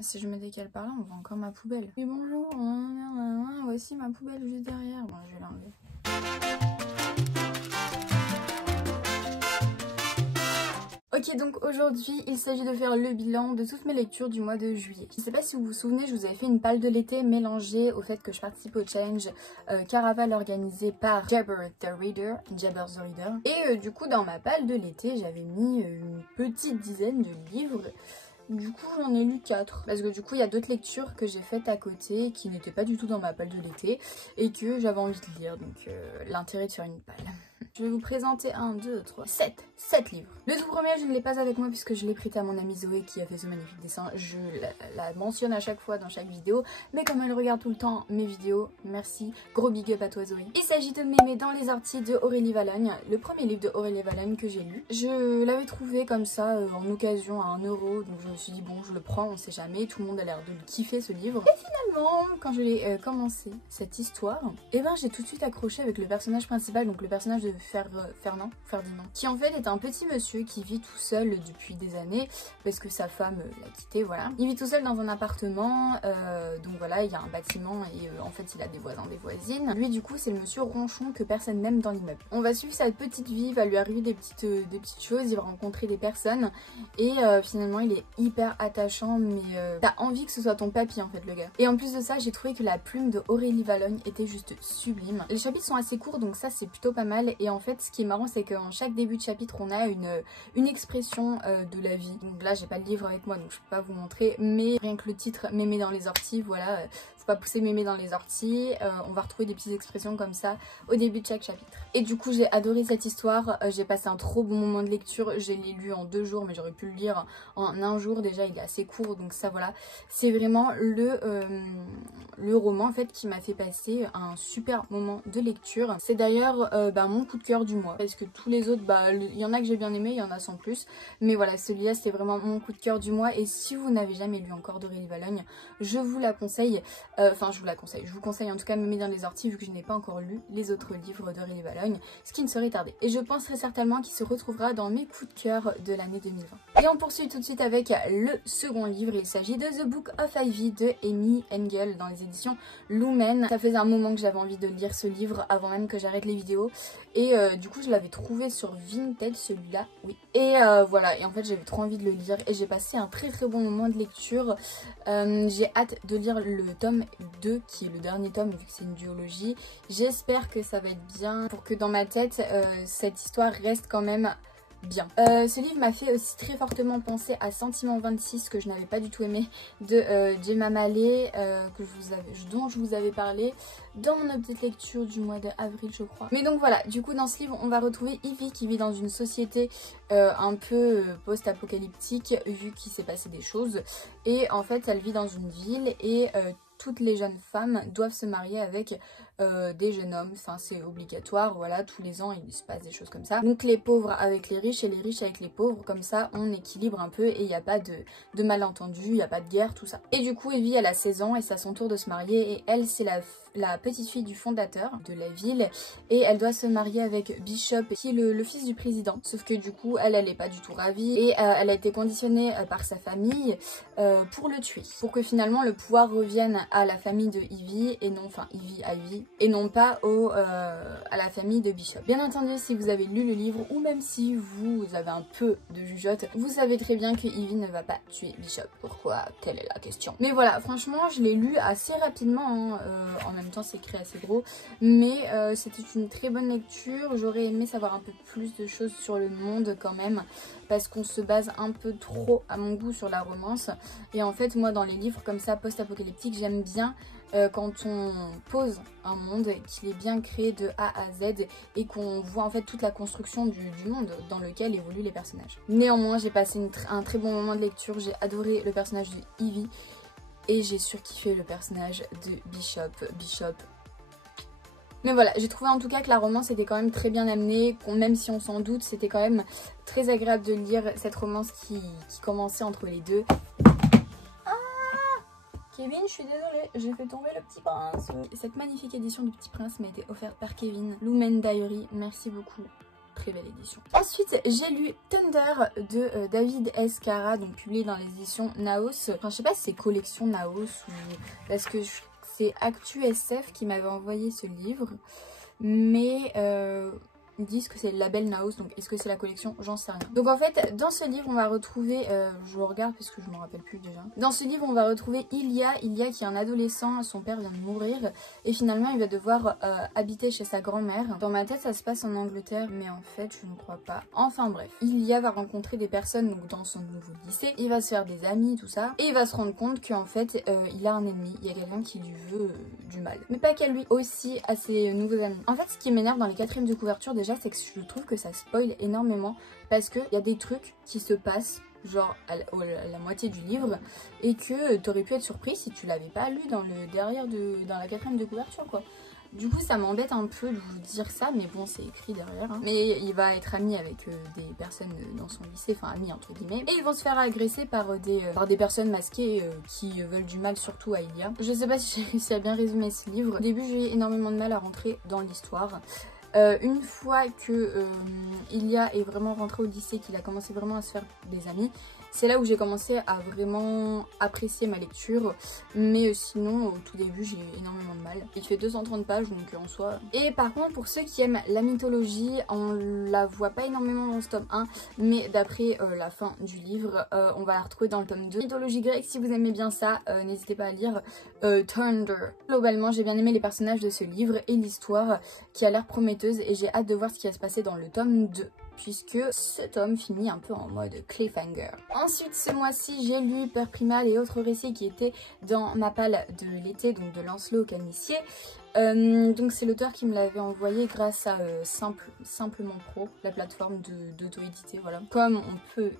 Si je me décale par là, on voit encore ma poubelle. Et bonjour, voici ma poubelle juste derrière. Bon, je vais l'enlever. Ok, donc aujourd'hui il s'agit de faire le bilan de toutes mes lectures du mois de juillet. Je sais pas si vous vous souvenez, je vous avais fait une palle de l'été mélangée au fait que je participe au challenge Caraval organisé par Jabber the Reader. Et du coup dans ma palle de l'été j'avais mis une petite dizaine de livres. Du coup j'en ai lu 4 parce que du coup il y a d'autres lectures que j'ai faites à côté qui n'étaient pas du tout dans ma palle de l'été et que j'avais envie de lire, donc l'intérêt de faire une palle. Je vais vous présenter 7 livres. Le tout premier, je ne l'ai pas avec moi puisque je l'ai prêté à mon amie Zoé qui a fait ce magnifique dessin. Je la mentionne à chaque fois dans chaque vidéo, mais comme elle regarde tout le temps mes vidéos, merci, gros big up à toi Zoé. Il s'agit de Mémé dans les orties de Aurélie Valognes, le premier livre de Aurélie Valognes que j'ai lu. Je l'avais trouvé comme ça en occasion à 1 €, donc je me suis dit bon je le prends, on sait jamais, tout le monde a l'air de le kiffer ce livre. Et finalement, quand je l'ai commencé, cette histoire, et ben j'ai tout de suite accroché avec le personnage principal, donc le personnage de Ferdinand, qui en fait est un petit monsieur qui vit tout seul depuis des années parce que sa femme l'a quitté, voilà. Il vit tout seul dans un appartement, donc voilà, il y a un bâtiment et en fait il a des voisins, des voisines. Lui du coup c'est le monsieur ronchon que personne n'aime dans l'immeuble. On va suivre sa petite vie, il va lui arriver des petites choses, il va rencontrer des personnes et finalement il est hyper attachant, mais t'as envie que ce soit ton papy en fait le gars. Et en plus de ça j'ai trouvé que la plume de Aurélie Valognes était juste sublime. Les chapitres sont assez courts donc ça c'est plutôt pas mal, et en fait ce qui est marrant c'est qu'en chaque début de chapitre on a une expression de la vie. Donc là j'ai pas le livre avec moi donc je peux pas vous montrer, mais rien que le titre Mémé dans les orties, voilà, faut pas pousser Mémé dans les orties, on va retrouver des petites expressions comme ça au début de chaque chapitre. Et du coup j'ai adoré cette histoire, j'ai passé un trop bon moment de lecture, je l'ai lu en 2 jours mais j'aurais pu le lire en 1 jour, déjà il est assez court donc ça voilà, c'est vraiment le roman en fait qui m'a fait passer un super moment de lecture. C'est d'ailleurs mon coup de cœur du mois parce que tous les autres, il y en a que j'ai bien aimé, il y en a sans plus, mais voilà celui-là c'était vraiment mon coup de cœur du mois. Et si vous n'avez jamais lu encore d'Aurélie Valognes, je vous la conseille, je vous conseille en tout cas Mémé dans les orties vu que je n'ai pas encore lu les autres livres d'Aurélie Valognes, ce qui ne serait tardé, et je pense très certainement qu'il se retrouvera dans mes coups de cœur de l'année 2020. Et on poursuit tout de suite avec le second livre, il s'agit de The Book of Ivy de Amy Engel dans les éditions Lumen. Ça faisait un moment que j'avais envie de lire ce livre avant même que j'arrête les vidéos, et du coup je l'avais trouvé sur Vinted celui-là, oui, et voilà, et en fait j'avais trop envie de le lire et j'ai passé un très bon moment de lecture. J'ai hâte de lire le tome 2 qui est le dernier tome vu que c'est une duologie. J'espère que ça va être bien pour que dans ma tête cette histoire reste quand même bien. Ce livre m'a fait aussi très fortement penser à Sentiment 26 que je n'avais pas du tout aimé de Gemma Mallet, dont je vous avais parlé dans mon update lecture du mois d'avril je crois. Mais donc voilà, du coup dans ce livre on va retrouver Ivy qui vit dans une société un peu post-apocalyptique vu qu'il s'est passé des choses, et en fait elle vit dans une ville et toutes les jeunes femmes doivent se marier avec des jeunes hommes, enfin c'est obligatoire, voilà, tous les ans il se passe des choses comme ça. Donc les pauvres avec les riches et les riches avec les pauvres, comme ça on équilibre un peu et il n'y a pas de malentendus, il n'y a pas de guerre, tout ça. Et du coup Evie elle a 16 ans et c'est à son tour de se marier, et elle c'est la petite fille du fondateur de la ville et elle doit se marier avec Bishop qui est le fils du président, sauf que du coup elle est pas du tout ravie et elle a été conditionnée par sa famille pour le tuer, pour que finalement le pouvoir revienne à la famille de Ivy et non, enfin Ivy, et non pas à la famille de Bishop. Bien entendu si vous avez lu le livre ou même si vous avez un peu de jugeote, vous savez très bien que Ivy ne va pas tuer Bishop. Pourquoi? Telle est la question. Mais voilà, franchement je l'ai lu assez rapidement, hein. En même temps c'est écrit assez gros, mais c'était une très bonne lecture. J'aurais aimé savoir un peu plus de choses sur le monde quand même, parce qu'on se base un peu trop à mon goût sur la romance, et en fait moi dans les livres comme ça post-apocalyptiques j'aime bien quand on pose un monde, qu'il est bien créé de A à Z et qu'on voit en fait toute la construction du monde dans lequel évoluent les personnages. Néanmoins j'ai passé un très bon moment de lecture, j'ai adoré le personnage de Ivy et j'ai surkiffé le personnage de Bishop. Mais voilà, j'ai trouvé en tout cas que la romance était quand même très bien amenée, même si on s'en doute, c'était quand même très agréable de lire cette romance qui commençait entre les deux. Kevin, je suis désolée, j'ai fait tomber le Petit Prince. Cette magnifique édition du Petit Prince m'a été offerte par Kevin. Lumen Diary, merci beaucoup. très belle édition. Ensuite j'ai lu Thunder de David S. Cara, donc publié dans les éditions Naos. Enfin je sais pas si c'est collection Naos ou parce que c'est Actu SF qui m'avait envoyé ce livre, mais ils disent que c'est le label Naos, donc est-ce que c'est la collection? J'en sais rien. Donc en fait, dans ce livre, on va retrouver, je regarde parce que je m'en rappelle plus déjà. Dans ce livre, on va retrouver Ilia qui est un adolescent, son père vient de mourir, et finalement il va devoir habiter chez sa grand-mère. Dans ma tête, ça se passe en Angleterre, mais en fait, je ne crois pas. Enfin bref, Ilia va rencontrer des personnes donc, dans son nouveau lycée, il va se faire des amis, tout ça, et il va se rendre compte qu'en fait, il a un ennemi, il y a quelqu'un qui lui veut du mal. Mais pas qu'à lui, aussi à ses nouveaux amis. En fait, ce qui m'énerve dans les quatrièmes de couverture, déjà, c'est que je trouve que ça spoil énormément parce qu'il y a des trucs qui se passent genre à la moitié du livre et que t'aurais pu être surpris si tu l'avais pas lu dans le derrière dans la quatrième de couverture quoi. Du coup ça m'embête un peu de vous dire ça, mais bon c'est écrit derrière hein. Mais il va être ami avec des personnes dans son lycée, enfin amis entre guillemets, et ils vont se faire agresser par des personnes masquées qui veulent du mal surtout à Ilia. Je sais pas si j'ai réussi à bien résumer ce livre. Au début j'ai eu énormément de mal à rentrer dans l'histoire. Une fois que Ilia est vraiment rentré au lycée, qu'il a commencé vraiment à se faire des amis, c'est là où j'ai commencé à vraiment apprécier ma lecture. Mais sinon, au tout début, j'ai eu énormément de mal. Il fait 230 pages, donc en soi... Et par contre, pour ceux qui aiment la mythologie, on la voit pas énormément dans ce tome 1, mais d'après la fin du livre, on va la retrouver dans le tome 2. Mythologie grecque, si vous aimez bien ça, n'hésitez pas à lire Thunder. Globalement, j'ai bien aimé les personnages de ce livre et l'histoire qui a l'air prometteuse, et j'ai hâte de voir ce qui va se passer dans le tome 2. Puisque ce tome finit un peu en mode cliffhanger. Ensuite ce mois-ci j'ai lu Peur Primal et autres récits qui étaient dans ma palle de l'été, donc de Lancelot Canissier. Donc c'est l'auteur qui me l'avait envoyé grâce à Simplement Pro, la plateforme d'auto-édité, voilà. Comme on peut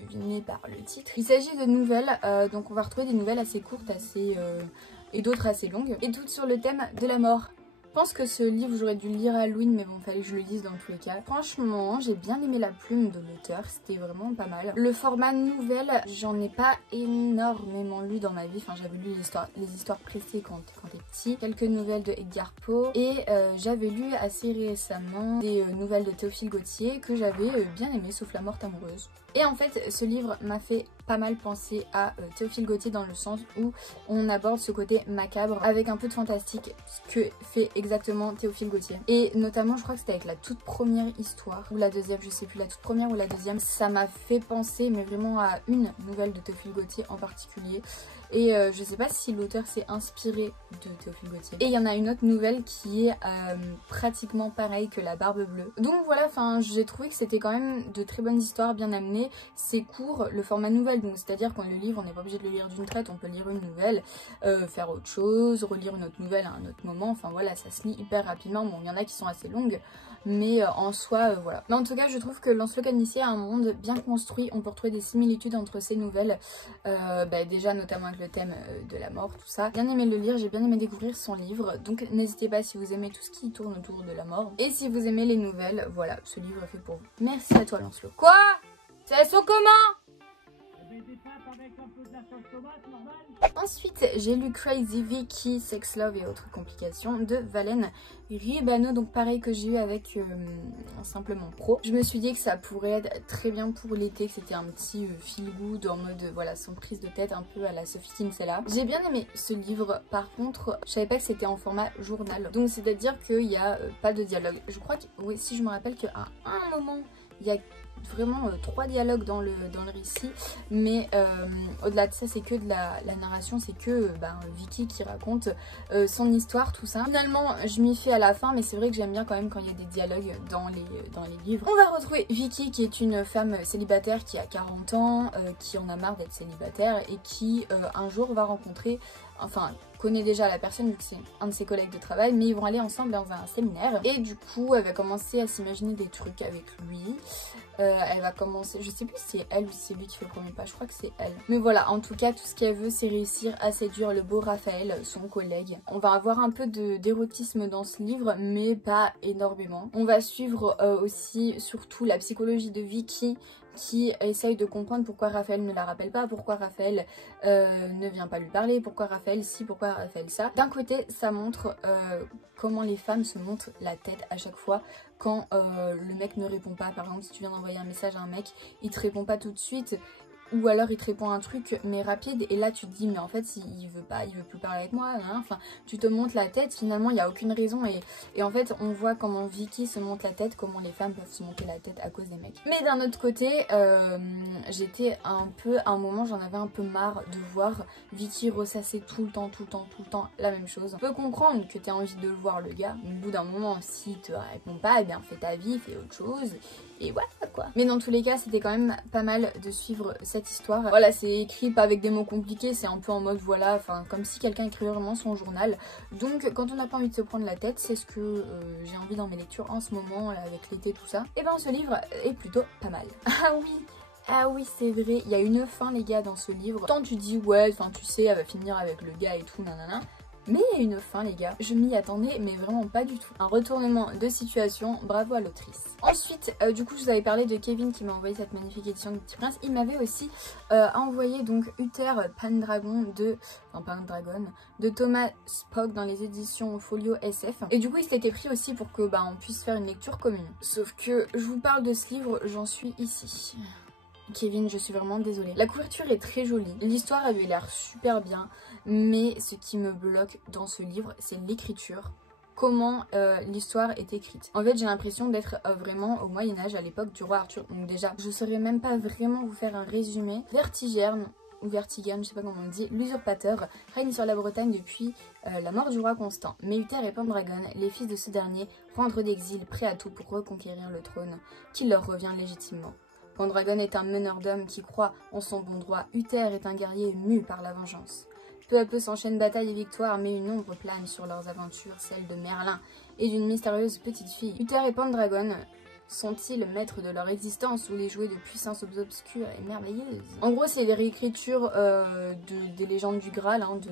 deviner par le titre. Il s'agit de nouvelles, donc on va retrouver des nouvelles assez courtes, et d'autres assez longues, et toutes sur le thème de la mort. Je pense que ce livre j'aurais dû le lire à Halloween, mais bon fallait que je le lise dans tous les cas. Franchement j'ai bien aimé la plume de l'auteur, c'était vraiment pas mal. Le format nouvelle, j'en ai pas énormément lu dans ma vie, enfin j'avais lu les histoires pressées quand j'étais petit, quelques nouvelles de Edgar Poe, et j'avais lu assez récemment des nouvelles de Théophile Gautier que j'avais bien aimé, sauf La Morte Amoureuse. Et en fait ce livre m'a fait pas mal penser à Théophile Gautier dans le sens où on aborde ce côté macabre avec un peu de fantastique, ce que fait exactement Théophile Gautier. Et notamment je crois que c'était avec la toute première histoire ou la deuxième, je sais plus, la toute première ou la deuxième, ça m'a fait penser mais vraiment à une nouvelle de Théophile Gautier en particulier. Et je sais pas si l'auteur s'est inspiré de Théophile Gautier. Et il y en a une autre nouvelle qui est pratiquement pareille que La Barbe Bleue. Donc voilà, enfin j'ai trouvé que c'était quand même de très bonnes histoires, bien amenées. C'est court, le format nouvelle, donc c'est à dire qu'on le livre, on n'est pas obligé de le lire d'une traite, on peut lire une nouvelle, faire autre chose, relire une autre nouvelle à un autre moment. Enfin voilà, ça se lit hyper rapidement. Bon, il y en a qui sont assez longues, mais en soi voilà. Mais en tout cas je trouve que Lancelot Canissier a un monde bien construit, on peut retrouver des similitudes entre ces nouvelles, déjà notamment avec le thème de la mort, tout ça. J'ai bien aimé le lire, j'ai bien aimé découvrir son livre, donc n'hésitez pas si vous aimez tout ce qui tourne autour de la mort. Et si vous aimez les nouvelles, voilà, ce livre est fait pour vous. Merci à toi Lancelot. Quoi? C'est son comment? Ensuite, j'ai lu Crazy Vicky, Sex, Love et autres complications de Valen Ribano, donc pareil que j'ai eu avec Simplement Pro. Je me suis dit que ça pourrait être très bien pour l'été, que c'était un petit feel good en mode voilà, sans prise de tête, un peu à la Sophie Kinsella. J'ai bien aimé ce livre, par contre je savais pas que c'était en format journal, donc c'est à dire qu'il n'y a pas de dialogue. Je crois que, oui, si je me rappelle qu'à un moment il y a vraiment 3 dialogues dans le récit, mais au-delà de ça c'est que de la narration, c'est que Vicky qui raconte son histoire, tout ça. Finalement je m'y fais à la fin, mais c'est vrai que j'aime bien quand même quand il y a des dialogues dans les livres. On va retrouver Vicky qui est une femme célibataire qui a 40 ans, qui en a marre d'être célibataire et qui un jour va rencontrer, enfin connaît déjà la personne vu que c'est un de ses collègues de travail, mais ils vont aller ensemble dans un séminaire et du coup elle va commencer à s'imaginer des trucs avec lui. Elle va commencer, je sais plus si c'est elle ou si c'est lui qui fait le premier pas, je crois que c'est elle. Mais voilà, en tout cas tout ce qu'elle veut c'est réussir à séduire le beau Raphaël, son collègue. On va avoir un peu d'érotisme dans ce livre, mais pas énormément. On va suivre aussi surtout la psychologie de Vicky, qui essaye de comprendre pourquoi Raphaël ne la rappelle pas, pourquoi Raphaël ne vient pas lui parler, pourquoi Raphaël ci, pourquoi Raphaël ça. D'un côté, ça montre comment les femmes se montrent la tête à chaque fois quand le mec ne répond pas. Par exemple, si tu viens d'envoyer un message à un mec, il te répond pas tout de suite, ou alors il te répond un truc mais rapide, et là tu te dis mais en fait il veut plus parler avec moi, hein. Enfin tu te montes la tête, finalement il n'y a aucune raison, et en fait on voit comment Vicky se monte la tête, comment les femmes peuvent se monter la tête à cause des mecs. Mais d'un autre côté, j'étais un peu, à un moment j'en avais un peu marre de voir Vicky ressasser tout le temps la même chose. Je peux comprendre que tu as envie de le voir le gars, mais au bout d'un moment s'il te répond pas, eh bien fais ta vie, fais autre chose. Et voilà quoi. Mais dans tous les cas, c'était quand même pas mal de suivre cette histoire. Voilà, c'est écrit pas avec des mots compliqués, c'est un peu en mode voilà, enfin comme si quelqu'un écrivait vraiment son journal. Donc quand on n'a pas envie de se prendre la tête, c'est ce que j'ai envie dans mes lectures en ce moment, là, avec l'été tout ça. Et ben ce livre est plutôt pas mal. Ah oui, c'est vrai, il y a une fin les gars dans ce livre. Tant tu dis ouais, enfin tu sais, elle va finir avec le gars et tout, nanana. Mais il y a une fin les gars, je m'y attendais mais vraiment pas du tout. Un retournement de situation, bravo à l'autrice. Ensuite, du coup je vous avais parlé de Kevin qui m'a envoyé cette magnifique édition du Petit Prince. Il m'avait aussi envoyé donc Uther Pendragon de Thomas Spock dans les éditions Folio SF. Et du coup il s'était pris aussi pour que on puisse faire une lecture commune. Sauf que je vous parle de ce livre, j'en suis ici. Kevin, je suis vraiment désolée. La couverture est très jolie, l'histoire avait l'air super bien, mais ce qui me bloque dans ce livre, c'est l'écriture. Comment l'histoire est écrite. En fait, j'ai l'impression d'être vraiment au Moyen-Âge, à l'époque du roi Arthur. Donc déjà, je saurais même pas vraiment vous faire un résumé. Vertigerne, ou Vertigerne, je sais pas comment on dit, l'usurpateur, règne sur la Bretagne depuis la mort du roi Constant. Mais Uther et Pendragon, les fils de ce dernier, rentrent d'exil, prêts à tout pour reconquérir le trône, qui leur revient légitimement. Pendragon est un meneur d'hommes qui croit en son bon droit. Uther est un guerrier mu par la vengeance. Peu à peu s'enchaînent batailles et victoires, mais une ombre plane sur leurs aventures, celle de Merlin et d'une mystérieuse petite fille. Uther et Pendragon sont-ils maîtres de leur existence ou les jouets de puissances obscures et merveilleuses? En gros, c'est des réécritures des légendes du Graal, hein, de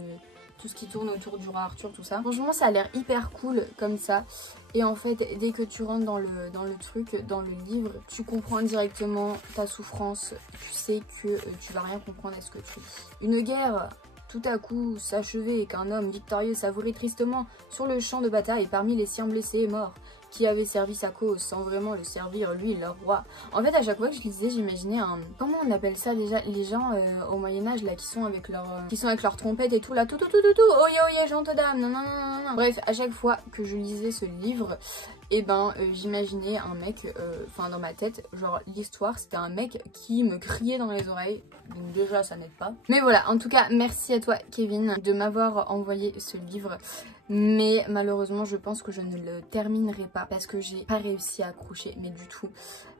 tout ce qui tourne autour du roi Arthur, tout ça. Franchement, ça a l'air hyper cool comme ça. Et en fait, dès que tu rentres dans le livre, tu comprends directement ta souffrance. Tu sais que tu vas rien comprendre à ce que tu lis. Une guerre tout à coup s'achevait et qu'un homme victorieux savourait tristement sur le champ de bataille parmi les siens blessés et morts, qui avait servi sa cause sans vraiment le servir, lui, leur roi. En fait, à chaque fois que je lisais, j'imaginais un... Comment on appelle ça déjà? Les gens au Moyen-Âge, là, qui sont avec leur trompette et tout, là, tout, oye, oye, gente dame, non. Bref, à chaque fois que je lisais ce livre, et j'imaginais un mec, dans ma tête, genre l'histoire c'était un mec qui me criait dans les oreilles, donc déjà ça n'aide pas. Mais voilà, en tout cas merci à toi Kevin de m'avoir envoyé ce livre, mais malheureusement je pense que je ne le terminerai pas parce que j'ai pas réussi à accrocher, mais du tout,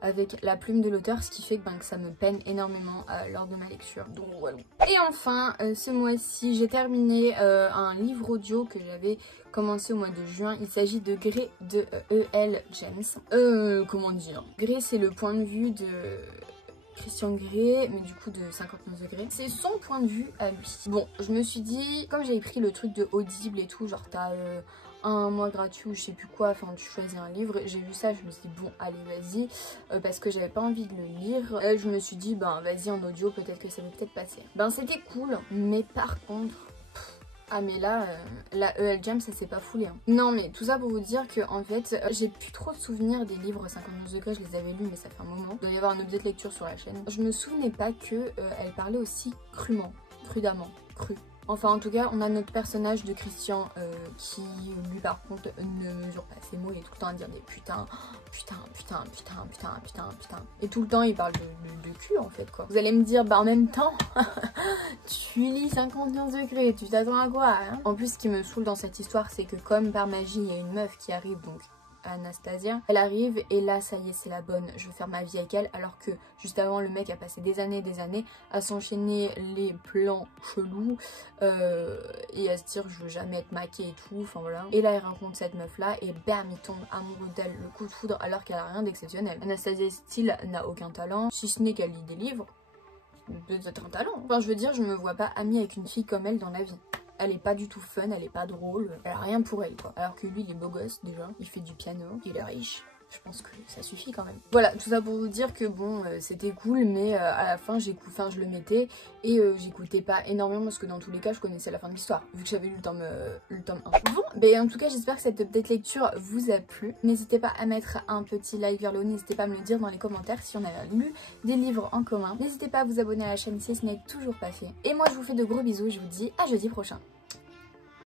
avec la plume de l'auteur, ce qui fait que ça me peine énormément lors de ma lecture, donc voilà. Et enfin, ce mois-ci j'ai terminé un livre audio que j'avais commencé au mois de juin. Il s'agit de Grey de E.L. James. Comment dire, Grey c'est le point de vue de Christian Grey, mais du coup de 59 degrés. C'est son point de vue à lui. Bon, je me suis dit, comme j'avais pris le truc de Audible et tout, genre t'as un mois gratuit ou je sais plus quoi, enfin tu choisis un livre, j'ai vu ça, je me suis dit bon allez vas-y, parce que j'avais pas envie de le lire, je me suis dit vas-y en audio, peut-être que ça va peut-être passer. C'était cool, mais par contre... Ah mais là, la E.L. James ça s'est pas foulé. Hein. Non mais tout ça pour vous dire que en fait j'ai plus trop de souvenirs des livres 59 degrés, je les avais lus mais ça fait un moment. Il doit y avoir un objet de lecture sur la chaîne. Je me souvenais pas que elle parlait aussi crûment, prudemment, cru. Enfin en tout cas on a notre personnage de Christian qui lui par contre ne mesure pas ses mots, il est tout le temps à dire des putain. Et tout le temps il parle de cul en fait quoi. Vous allez me dire en même temps tu lis 59 degrés, tu t'attends à quoi hein? En plus ce qui me saoule dans cette histoire c'est que comme par magie il y a une meuf qui arrive, donc Anastasia, elle arrive et là ça y est c'est la bonne, je veux faire ma vie avec elle, alors que juste avant le mec a passé des années à s'enchaîner les plans chelous et à se dire je veux jamais être maquée et tout, enfin voilà. Et là il rencontre cette meuf là et bam il tombe amoureux d'elle, le coup de foudre, alors qu'elle a rien d'exceptionnel. Anastasia Steele n'a aucun talent, si ce n'est qu'elle lit des livres, peut-être un talent. Enfin je veux dire, je me vois pas amie avec une fille comme elle dans la vie. Elle est pas du tout fun, elle est pas drôle, elle a rien pour elle quoi. Alors que lui il est beau gosse déjà, il fait du piano, il est riche. je pense que ça suffit quand même. Voilà, tout ça pour vous dire que bon, c'était cool, mais à la fin, je le mettais et j'écoutais pas énormément parce que dans tous les cas, je connaissais la fin de l'histoire, vu que j'avais lu le tome 1. Bon, ben en tout cas, j'espère que cette petite lecture vous a plu. N'hésitez pas à mettre un petit like vers le haut, n'hésitez pas à me le dire dans les commentaires si on a lu des livres en commun. N'hésitez pas à vous abonner à la chaîne si ce n'est toujours pas fait. Et moi, je vous fais de gros bisous et je vous dis à jeudi prochain.